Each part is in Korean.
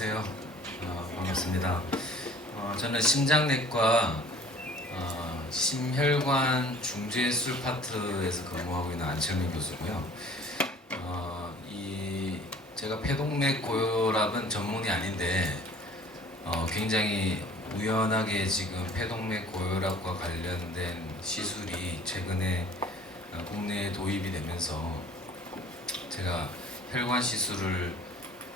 안녕하세요. 반갑습니다. 저는 심장내과 심혈관 중재술 파트에서 근무하고 있는 안철민 교수고요. 제가 폐동맥 고혈압은 전문이 아닌데 굉장히 우연하게 지금 폐동맥 고혈압과 관련된 시술이 최근에 국내에 도입이 되면서 제가 혈관 시술을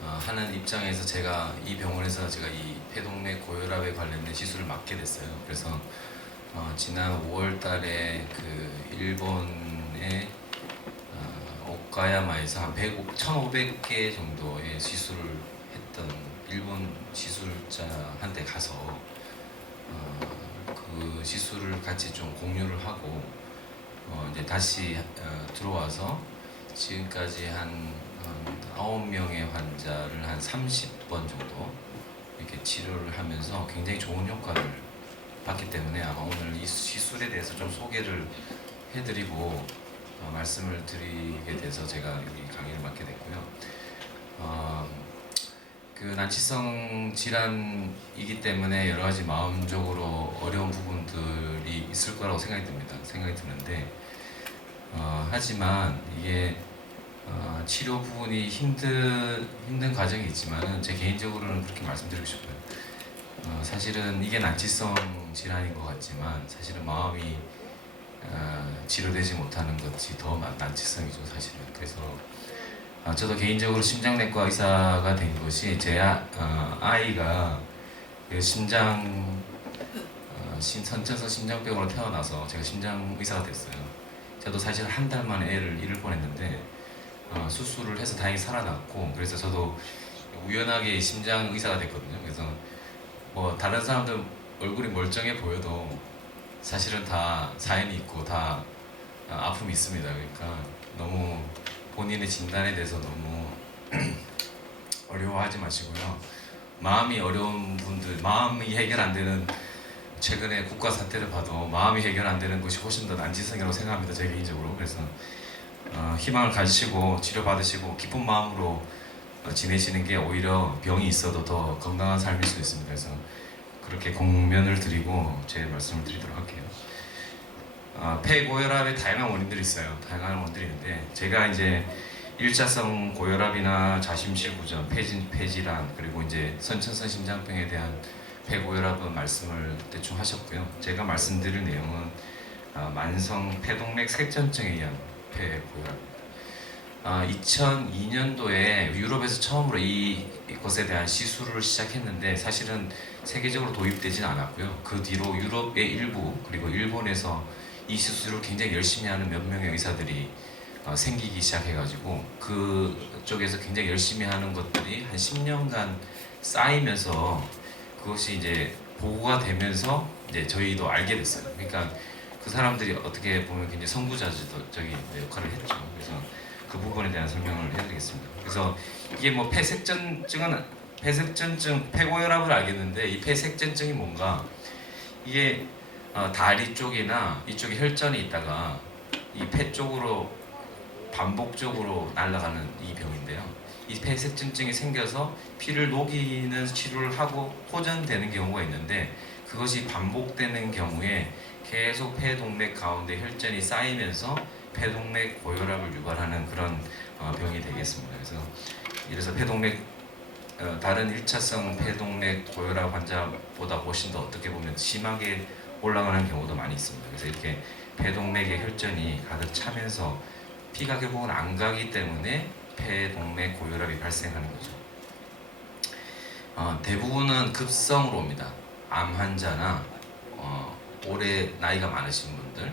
하는 입장에서 제가 이 병원에서 제가 이 폐동맥 고혈압에 관련된 시술을 맡게 됐어요. 그래서 지난 5월 달에 그 일본의 오카야마에서 한 1,500개 정도의 시술을 했던 일본 시술자한테 가서 그 시술을 같이 좀 공유를 하고 이제 다시 들어와서 지금까지 한 9명의 환자를 한 30번 정도 이렇게 치료를 하면서 굉장히 좋은 효과를 봤기 때문에 아마 오늘 이 시술에 대해서 좀 소개를 해드리고 말씀을 드리게 돼서 제가 여기 강의를 맡게 됐고요. 그 난치성 질환이기 때문에 여러 가지 마음적으로 어려운 부분들이 있을 거라고 생각이 드는데 하지만 이게 치료 부분이 힘든 과정이 있지만은 제 개인적으로는 그렇게 말씀드리고 싶어요. 사실은 이게 난치성 질환인 것 같지만 사실은 마음이 치료되지 못하는 것이 더 난치성이죠, 사실은. 그래서 저도 개인적으로 심장내과 의사가 된 것이 제 아이가 그 선천성 심장병으로 태어나서 제가 심장 의사가 됐어요. 저도 사실 한 달 만에 애를 잃을 뻔했는데 수술을 해서 다행히 살아났고, 그래서 저도 우연하게 심장 의사가 됐거든요. 그래서 뭐 다른 사람들 얼굴이 멀쩡해 보여도 사실은 다 사연이 있고 다 아픔이 있습니다. 그러니까 너무 본인의 진단에 대해서 너무 어려워하지 마시고요. 마음이 어려운 분들, 마음이 해결 안 되는, 최근에 국가 사태를 봐도 마음이 해결 안 되는 것이 훨씬 더 난치성이라고 생각합니다. 제 개인적으로. 그래서 희망을 가지시고 치료받으시고 기쁜 마음으로 지내시는 게 오히려 병이 있어도 더 건강한 삶일 수 있습니다. 그래서 그렇게 공면을 드리고 제 말씀을 드리도록 할게요. 폐고혈압의 다양한 원인들이 있어요. 다양한 원인들이 있는데 제가 이제 1차성 고혈압이나 자심실구전, 폐질환, 그리고 이제 선천성 심장병에 대한 폐고혈압은 말씀을 대충 하셨고요. 제가 말씀드릴 내용은 만성 폐동맥 색전증에 의한 폐고혈압입니다. 2002년도에 유럽에서 처음으로 이것에 대한 시술을 시작했는데 사실은 세계적으로 도입되지는 않았고요. 그 뒤로 유럽의 일부 그리고 일본에서 이 시술을 굉장히 열심히 하는 몇 명의 의사들이 생기기 시작해가지고 그쪽에서 굉장히 열심히 하는 것들이 한 10년간 쌓이면서 그것이 이제 보고가 되면서 이제 저희도 알게 됐어요. 그러니까 그 사람들이 어떻게 보면 굉장히 선구자적인 역할을 했죠. 그래서 그 부분에 대한 설명을 해드리겠습니다. 그래서 이게 뭐 폐색전증, 폐고혈압을 알겠는데 이 폐색전증이 뭔가, 이게 다리 쪽이나 이쪽에 혈전이 있다가 이 폐 쪽으로 반복적으로 날아가는 이 병인데요. 이 폐색전증이 생겨서 피를 녹이는 치료를 하고 호전되는 경우가 있는데 그것이 반복되는 경우에 계속 폐동맥 가운데 혈전이 쌓이면서 폐동맥 고혈압을 유발하는 그런 병이 되겠습니다. 이래서 다른 1차성 폐동맥 고혈압 환자보다 훨씬 더 어떻게 보면 심하게 올라가는 경우도 많이 있습니다. 그래서 이렇게 폐동맥의 혈전이 가득 차면서 피가 결국은 안 가기 때문에 폐동맥 고혈압이 발생하는 거죠. 대부분은 급성으로 옵니다. 암 환자나 오래 나이가 많으신 분들,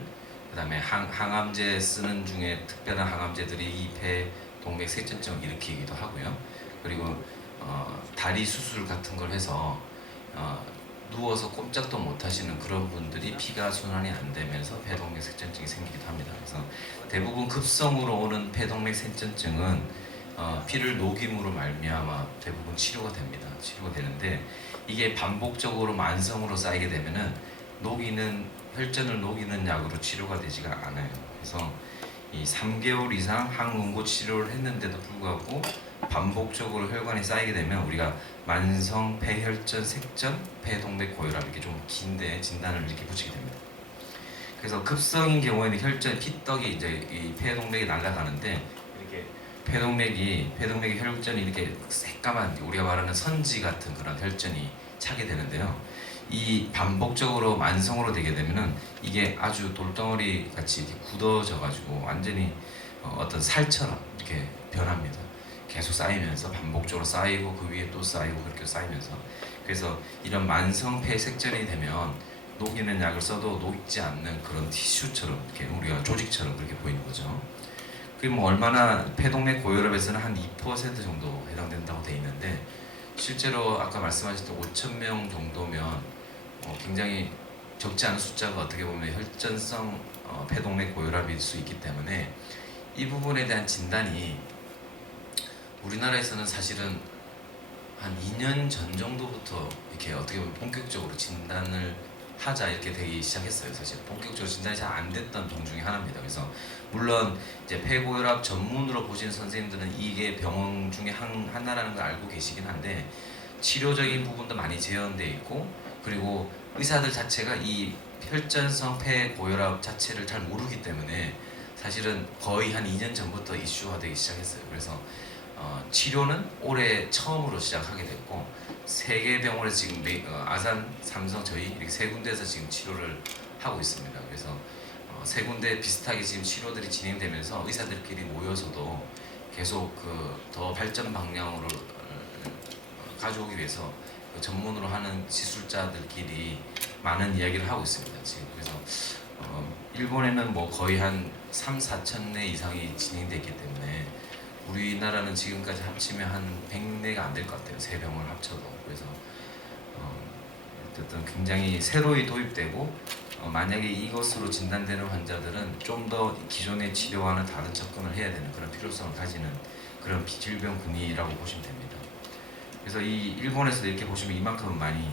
그 다음에 항암제 쓰는 중에 특별한 항암제들이 이 폐동맥 색전증을 일으키기도 하고요. 그리고 다리 수술 같은 걸 해서 누워서 꼼짝도 못 하시는 그런 분들이 피가 순환이 안 되면서 폐동맥 색전증이 생기기도 합니다. 그래서 대부분 급성으로 오는 폐동맥 색전증은 피를 녹임으로 말미암아 대부분 치료가 됩니다. 치료가 되는데 이게 반복적으로 만성으로 쌓이게 되면은 혈전을 녹이는 약으로 치료가 되지가 않아요. 그래서 이 3개월 이상 항응고 치료를 했는데도 불구하고 반복적으로 혈관이 쌓이게 되면 우리가 만성 폐혈전, 색전, 폐동맥 고혈압 이렇게 좀 긴데 진단을 이렇게 붙이게 됩니다. 그래서 급성인 경우에는 혈전 피떡이 이제 이 폐동맥에 날아가는데 이렇게 폐동맥의 혈전이 이렇게 새까만 우리가 말하는 선지 같은 그런 혈전이 차게 되는데요. 이 반복적으로 만성으로 되게 되면은 이게 아주 돌덩어리 같이 이렇게 굳어져 가지고 완전히 어떤 살처럼 이렇게 변합니다. 계속 쌓이면서 반복적으로 쌓이고 그 위에 또 쌓이고 그렇게 쌓이면서 그래서 이런 만성 폐색전이 되면 녹이는 약을 써도 녹지 않는 그런 티슈처럼 이렇게 우리가 조직처럼 그렇게 보이는 거죠. 그게 뭐 얼마나 폐동맥 고혈압에서는 한 2% 정도 해당된다고 돼 있는데 실제로 아까 말씀하셨던 5천 명 정도면 굉장히 적지 않은 숫자가 어떻게 보면 혈전성 폐동맥 고혈압일 수 있기 때문에 이 부분에 대한 진단이 우리나라에서는 사실은 한 2년 전 정도부터 이렇게 어떻게 보면 본격적으로 진단을 하자 이렇게 되기 시작했어요. 사실 본격적으로 진단이 잘 안 됐던 동 중에 하나입니다. 그래서 물론 이제 폐고혈압 전문으로 보시는 선생님들은 이게 병원 중에 하나라는 걸 알고 계시긴 한데 치료적인 부분도 많이 재현돼 있고 그리고 의사들 자체가 이 혈전성 폐고혈압 자체를 잘 모르기 때문에 사실은 거의 한 2년 전부터 이슈화되기 시작했어요. 그래서 치료는 올해 처음으로 시작하게 됐고 세 개 병원에서 지금 아산, 삼성, 저희 이렇게 세 군데에서 지금 치료를 하고 있습니다. 그래서 세 군데 비슷하게 지금 치료들이 진행되면서 의사들끼리 모여서도 계속 그 더 발전 방향으로 가져오기 위해서 그 전문으로 하는 기술자들끼리 많은 이야기를 하고 있습니다. 지금 그래서 일본에는 뭐 거의 한 3, 4천 내 이상이 진행됐기 때문에 우리나라는 지금까지 합치면 한 100내가 안 될 것 같아요. 세 병을 합쳐도. 그래서 어쨌든 굉장히 새로이 도입되고 만약에 이것으로 진단되는 환자들은 좀 더 기존의 치료와는 다른 접근을 해야 되는 그런 필요성을 가지는 그런 질병군이라고 보시면 됩니다. 그래서 이 일본에서도 이렇게 보시면 이만큼은 많이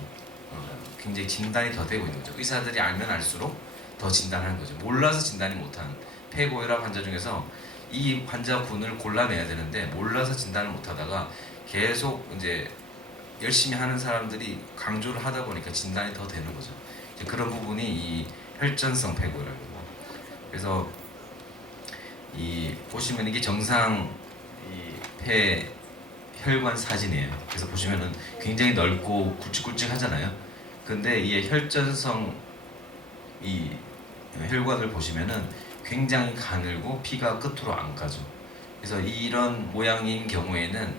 굉장히 진단이 더 되고 있는 거죠. 의사들이 알면 알수록 더 진단하는 거죠. 몰라서 진단이 못한 폐고혈압 환자 중에서 이 환자군을 골라내야 되는데 몰라서 진단을 못하다가 계속 이제 열심히 하는 사람들이 강조를 하다 보니까 진단이 더 되는 거죠. 이제 그런 부분이 이 혈전성 폐고혈압이고 그래서 이 보시면 이게 정상 이 폐 혈관 사진이에요. 그래서 보시면은 굉장히 넓고 굵직굵직하잖아요. 근데 이 혈전성 이 혈관을 보시면은 굉장히 가늘고 피가 끝으로 안 가죠. 그래서 이런 모양인 경우에는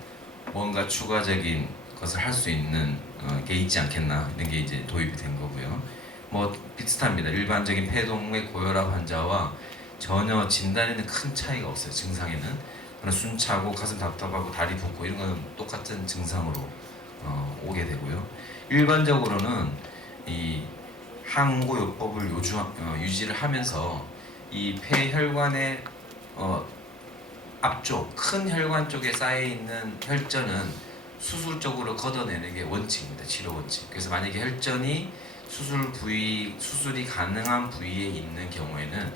뭔가 추가적인 것을 할 수 있는 게 있지 않겠나 이런 게 이제 도입이 된 거고요. 뭐 비슷합니다. 일반적인 폐동맥 고혈압 환자와 전혀 진단에는 큰 차이가 없어요. 증상에는 숨차고 가슴 답답하고 다리 붓고 이런 거는 똑같은 증상으로 오게 되고요. 일반적으로는 이 항응고요법을 유지를 하면서 이 폐혈관의 앞쪽 큰 혈관 쪽에 쌓여 있는 혈전은 수술적으로 걷어내는 게 원칙입니다. 치료 원칙. 그래서 만약에 혈전이 수술이 가능한 부위에 있는 경우에는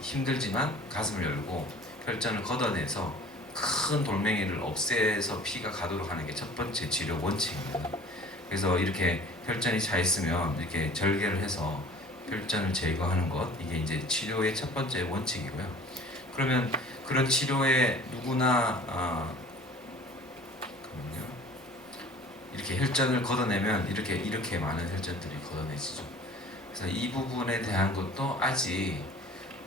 힘들지만 가슴을 열고 혈전을 걷어내서 큰 돌멩이를 없애서 피가 가도록 하는 게 첫 번째 치료 원칙입니다. 그래서 이렇게 혈전이 차 있으면 이렇게 절개를 해서 혈전을 제거하는 것 이게 이제 치료의 첫 번째 원칙이고요. 그러면 그런 치료에 누구나 이렇게 혈전을 걷어내면 이렇게 많은 혈전들이 걷어내지죠. 그래서 이 부분에 대한 것도 아직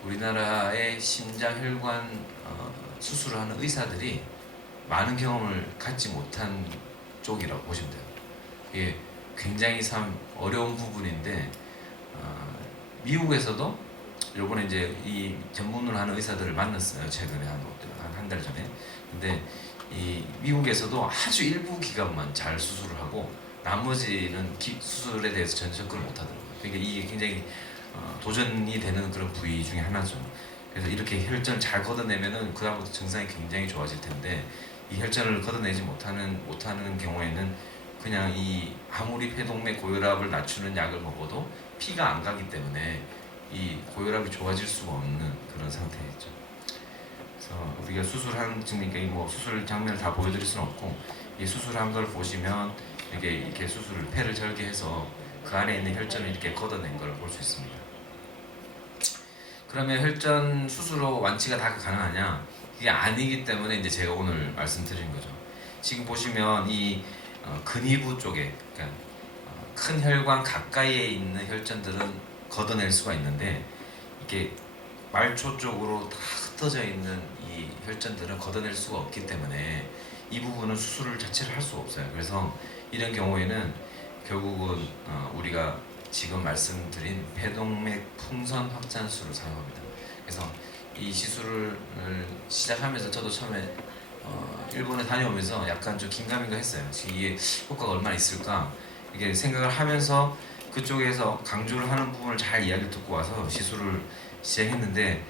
우리나라의 심장혈관 수술을 하는 의사들이 많은 경험을 갖지 못한 쪽이라고 보시면 돼요. 이게 굉장히 참 어려운 부분인데 미국에서도 요번에 이제 이 전문을 하는 의사들을 만났어요. 최근에 한 달 전에. 근데 이 미국에서도 아주 일부 기관만 잘 수술을 하고 나머지는 수술에 대해서 전혀 접근을 못 하더라고요. 그러니까 이게 굉장히 도전이 되는 그런 부위 중에 하나죠. 그래서 이렇게 혈전을 잘 걷어내면은 그다음부터 증상이 굉장히 좋아질 텐데 이 혈전을 걷어내지 못하는 경우에는 그냥 이 아무리 폐동맥 고혈압을 낮추는 약을 먹어도 피가 안 가기 때문에 이 고혈압이 좋아질 수가 없는 그런 상태겠죠. 그래서 우리가 수술한 증명이 뭐 수술 장면을 다 보여드릴 수는 없고, 이 수술한 걸 보시면 이렇게 수술을 폐를 절개해서 그 안에 있는 혈전을 이렇게 걷어낸 걸 볼 수 있습니다. 그러면 혈전 수술로 완치가 다 가능하냐? 이게 아니기 때문에 이제 제가 오늘 말씀드리는 거죠. 지금 보시면 이 근위부 쪽에, 그러니까 큰 혈관 가까이에 있는 혈전들은 걷어낼 수가 있는데, 이게 말초 쪽으로 다 흩어져 있는 이 혈전들은 걷어낼 수가 없기 때문에 이 부분은 수술을 자체를 할 수가 없어요. 그래서 이런 경우에는 결국은 우리가 지금 말씀드린 폐동맥 풍선 확장술을 사용합니다. 그래서 이 시술을 시작하면서 저도 처음에 일본에 다녀오면서 약간 좀 긴가민가 했어요. 지금 이게 효과가 얼마나 있을까 이게 생각을 하면서 그쪽에서 강조를 하는 부분을 잘 이야기를 듣고 와서 시술을 시작했는데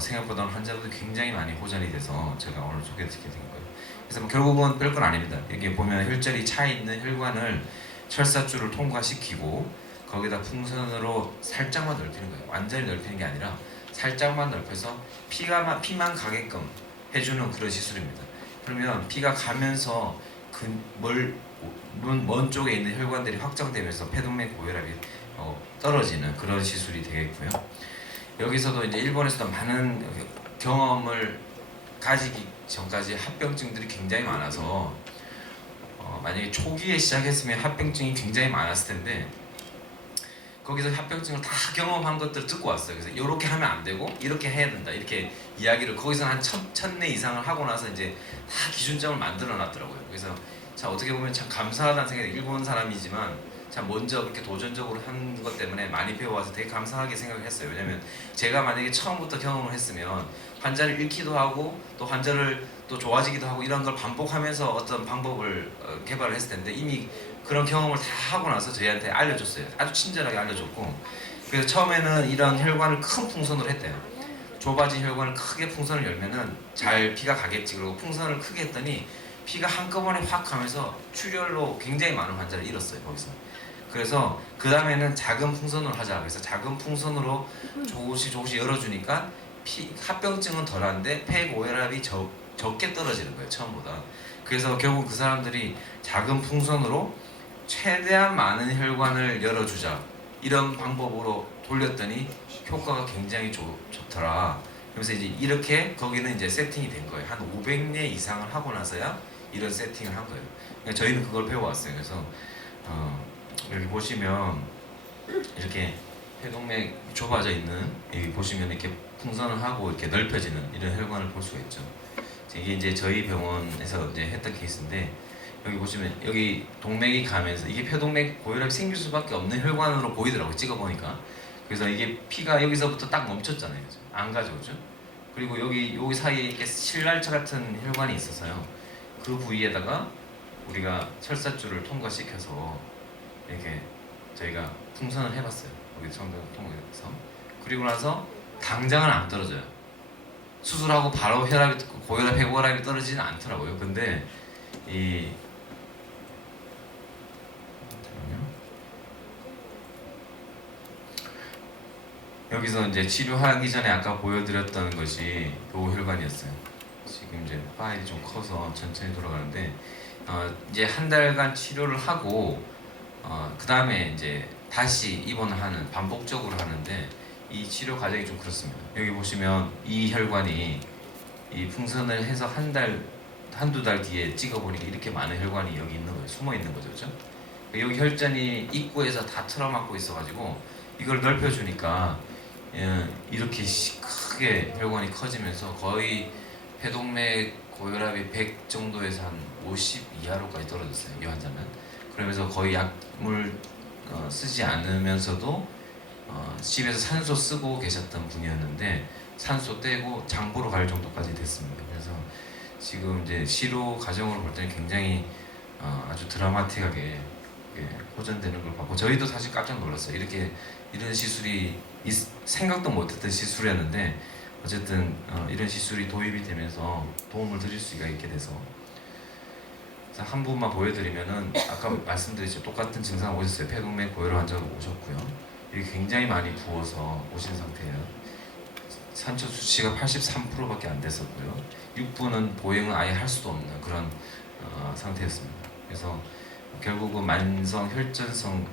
생각보다 환자분들이 굉장히 많이 호전이 돼서 제가 오늘 소개드리게 된 거예요. 그래서 뭐 결국은 별건 아닙니다. 여기 보면 혈전이 차 있는 혈관을 철사줄을 통과시키고 거기다 풍선으로 살짝만 넓히는 거예요. 완전히 넓히는 게 아니라 살짝만 넓혀서 피만 가게끔 해주는 그런 시술입니다. 그러면 피가 가면서 먼 쪽에 있는 혈관들이 확장되면서 폐동맥 고혈압이 떨어지는 그런 시술이 되겠고요. 여기서도 이제 일본에서도 많은 경험을 가지기 전까지 합병증들이 굉장히 많아서 만약에 초기에 시작했으면 합병증이 굉장히 많았을 텐데 거기서 합병증을 다 경험한 것들을 듣고 왔어요. 그래서 이렇게 하면 안 되고 이렇게 해야 된다 이렇게 이야기를 거기서 한 1000회 이상을 하고 나서 이제 다 기준점을 만들어 놨더라고요. 그래서 자 어떻게 보면 참 감사하다는 생각이, 일본 사람이지만 참 먼저 그렇게 도전적으로 한 것 때문에 많이 배워와서 되게 감사하게 생각을 했어요. 왜냐면 제가 만약에 처음부터 경험을 했으면 환자를 잃기도 하고 또 환자를 또 좋아지기도 하고 이런 걸 반복하면서 어떤 방법을 개발을 했을 텐데 이미 그런 경험을 다 하고 나서 저희한테 알려줬어요. 아주 친절하게 알려줬고, 그래서 처음에는 이런 혈관을 큰 풍선으로 했대요. 좁아진 혈관을 크게 풍선을 열면은 잘 피가 가겠지. 그리고 풍선을 크게 했더니 피가 한꺼번에 확 가면서 출혈로 굉장히 많은 환자를 잃었어요. 거기서. 그래서 그 다음에는 작은 풍선으로 하자. 그래서 작은 풍선으로 조금씩 열어주니까 합병증은 덜한데 폐고혈압이 적게 떨어지는 거예요. 처음보다. 그래서 결국 그 사람들이 작은 풍선으로 최대한 많은 혈관을 열어주자 이런 방법으로 돌렸더니 효과가 굉장히 좋더라. 그래서 이제 이렇게 거기는 이제 세팅이 된 거예요. 한 500례 이상을 하고 나서야 이런 세팅을 한 거예요. 그러니까 저희는 그걸 배워왔어요. 그래서 여기 보시면 이렇게 폐동맥 좁아져 있는, 여기 보시면 이렇게 풍선을 하고 이렇게 넓혀지는 이런 혈관을 볼 수가 있죠. 이게 이제 저희 병원에서 이제 했던 케이스인데, 여기 보시면 여기 동맥이 가면서 이게 폐동맥 고혈압이 생길 수밖에 없는 혈관으로 보이더라고요. 찍어보니까. 그래서 이게 피가 여기서부터 딱 멈췄잖아요. 안 가죠, 그죠? 그리고 여기 사이에 이렇게 실날차 같은 혈관이 있어서요. 그 부위에다가 우리가 철사줄을 통과시켜서 이렇게 저희가 풍선을 해봤어요. 여기 정도 통과해서. 그리고 나서 당장은 안 떨어져요. 수술하고 바로 고혈압, 폐고혈압이 떨어지지는 않더라고요. 근데 여기서 이제 치료하기 전에 아까 보여드렸던 것이 요혈관이었어요. 지금 이제 파일이 좀 커서 천천히 돌아가는데 이제 한 달간 치료를 하고 그 다음에 이제 다시 입원을 하는, 반복적으로 하는데 이 치료 과정이 좀 그렇습니다. 여기 보시면 이 혈관이 이 풍선을 해서 한두 달 뒤에 찍어보니까 이렇게 많은 혈관이 여기 있는 거예요. 숨어 있는 거죠, 그렇죠? 여기 혈전이 입구에서 다 틀어막고 있어가지고 이걸 넓혀주니까 이렇게 크게 혈관이 커지면서 거의 폐동맥 고혈압이 100 정도에서 한 50 이하로까지 떨어졌어요. 이 환자는. 그러면서 거의 약물 쓰지 않으면서도 집에서 산소 쓰고 계셨던 분이었는데 산소 떼고 장 보러 갈 정도까지 됐습니다. 그래서 지금 이제 치료 과정으로 볼 때는 굉장히 아주 드라마틱하게 호전되는 걸 봤고, 저희도 사실 깜짝 놀랐어요. 이런 시술이 생각도 못했던 시술이었는데 어쨌든 이런 시술이 도입이 되면서 도움을 드릴 수가 있게 돼서, 한 분만 보여드리면은 아까 말씀드렸죠. 똑같은 증상 오셨어요. 폐동맥 고혈압 환자가 오셨고요. 여기 굉장히 많이 부어서 오신 상태예요. 산초 수치가 83%밖에 안 됐었고요. 6부는 보행을 아예 할 수도 없는 그런 상태였습니다. 그래서 결국은 만성 혈전성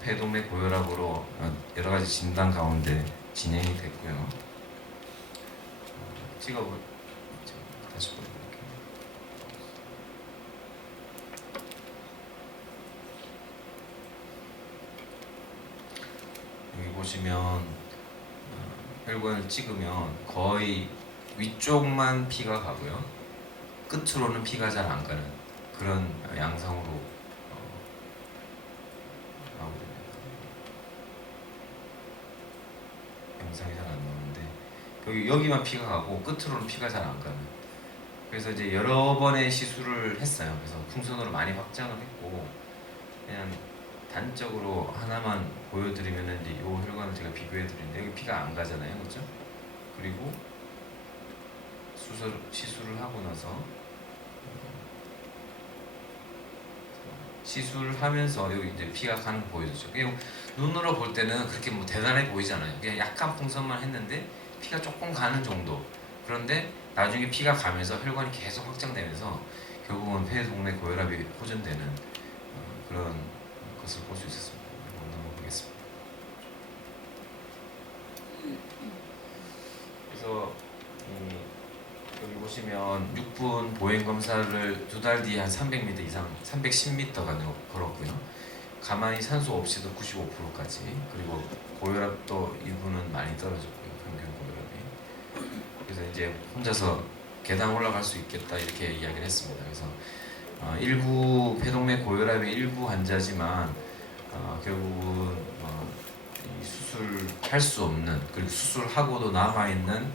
폐동맥 고혈압으로 여러 가지 진단 가운데 진행이 됐고요. 다시 보여드릴게요. 여기 보시면 혈관을 찍으면 거의 위쪽만 피가 가고요. 끝으로는 피가 잘 안 가는 그런 양상으로 나오게 됩니다. 영상이 잘 안 나오는데 여기만 피가 가고 끝으로는 피가 잘 안 가는. 그래서 이제 여러 번의 시술을 했어요. 그래서 풍선으로 많이 확장을 했고 그냥 단적으로 하나만 보여드리면은 이제 요 혈관을 제가 비교해드리는데 여기 피가 안 가잖아요, 그렇죠? 그리고 시술을 하고 나서 시술을 하면서 여기 이제 피가 가는 거 보여주죠. 그냥 눈으로 볼 때는 그렇게 뭐 대단해 보이잖아요. 그냥 약간 풍선만 했는데 피가 조금 가는 정도. 그런데 나중에 피가 가면서 혈관이 계속 확장되면서 결국은 폐동맥 고혈압이 호전되는 그런 것을 볼 수 있었습니다. 넘어가겠습니다. 그래서 여기 보시면 6분 보행 검사를 2달 뒤에 한 300m 이상, 310m 걸었고요. 가만히 산소 없이도 95%까지, 그리고 고혈압도 일부는 많이 떨어졌고요. 평균 고혈압이. 그래서 이제 혼자서 계단 올라갈 수 있겠다 이렇게 이야기를 했습니다. 그래서 일부 폐동맥 고혈압의 일부 환자지만 결국은 수술할 수 없는, 그리고 수술하고도 남아있는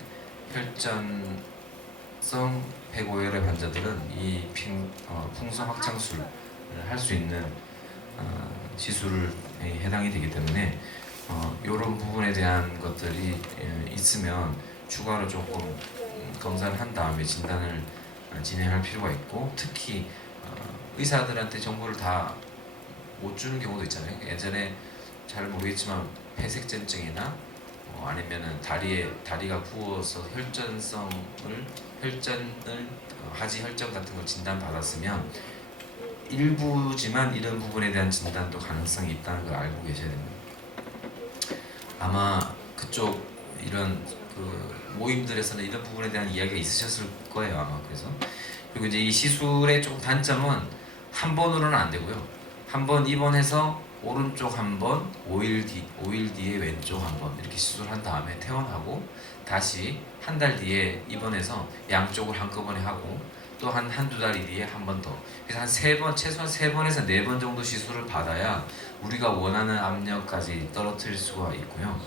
혈전성 폐고혈압 환자들은 이 풍선 확장술을 할 수 있는 시술에 해당이 되기 때문에 이런 부분에 대한 것들이 있으면 추가로 조금 검사를 한 다음에 진단을 진행할 필요가 있고, 특히 의사들한테 정보를 다 못 주는 경우도 있잖아요. 예전에 잘 모르겠지만 폐색전증이나 아니면은 다리가 부어서 혈전을 하지 혈전 같은 걸 진단 받았으면 일부지만 이런 부분에 대한 진단도 가능성이 있다는 걸 알고 계셔야 됩니다. 아마 그쪽 이런 모임들에서는 이런 부분에 대한 이야기가 있으셨을 거예요, 아마. 그래서 그리고 이제 이 시술의 좀 단점은 한 번으로는 안 되고요. 한 번 입원해서 오른쪽 한 번, 5일 뒤에 왼쪽 한 번 이렇게 시술한 다음에 퇴원하고 다시 한 달 뒤에 입원해서 양쪽을 한꺼번에 하고 또 한두 달 뒤에 한 번 더. 그래서 한 3번, 최소한 3번에서 4번 정도 시술을 받아야 우리가 원하는 압력까지 떨어뜨릴 수가 있고요.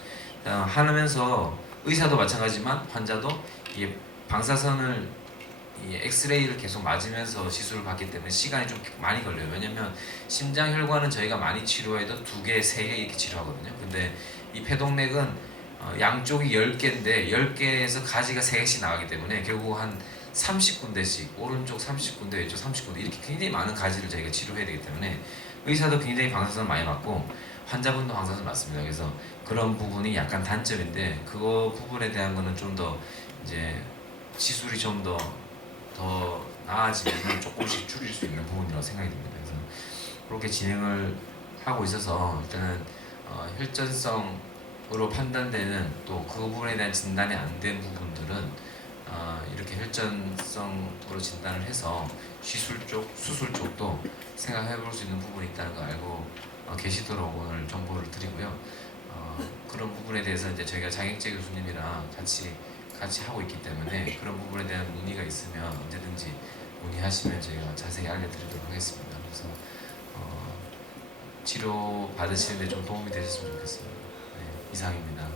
하면서 의사도 마찬가지지만 환자도 이게 방사선을 엑스레이를 계속 맞으면서 시술을 받기 때문에 시간이 좀 많이 걸려요. 왜냐면 심장 혈관은 저희가 많이 치료해도 2개, 3개 이렇게 치료하거든요. 근데 이 폐동맥은 양쪽이 10개인데 10개에서 가지가 3개씩 나가기 때문에 결국 한 30군데씩, 오른쪽 30군데, 왼쪽 30군데 이렇게 굉장히 많은 가지를 저희가 치료해야 되기 때문에 의사도 굉장히 방사선 많이 맞고 환자분도 방사선 맞습니다. 그래서 그런 부분이 약간 단점인데 그거 부분에 대한 거는 좀 더 이제 시술이 좀 더 나아지면 조금씩 줄일 수 있는 부분이라고 생각이 듭니다. 그래서 그렇게 진행을 하고 있어서 일단은 혈전성으로 판단되는 또 그 부분에 대한 진단이 안 된 부분들은 이렇게 혈전성으로 진단을 해서 수술 쪽도 생각해 볼 수 있는 부분이 있다는 거 알고 계시도록 오늘 정보를 드리고요. 그런 부분에 대해서 이제 저희가 장익재 교수님이랑 같이 하고 있기 때문에 그런 부분에 대한 문의가 있으면 언제든지 문의하시면 저희가 자세히 알려드리도록 하겠습니다. 그래서 치료 받으시는데 좀 도움이 되셨으면 좋겠습니다. 네, 이상입니다.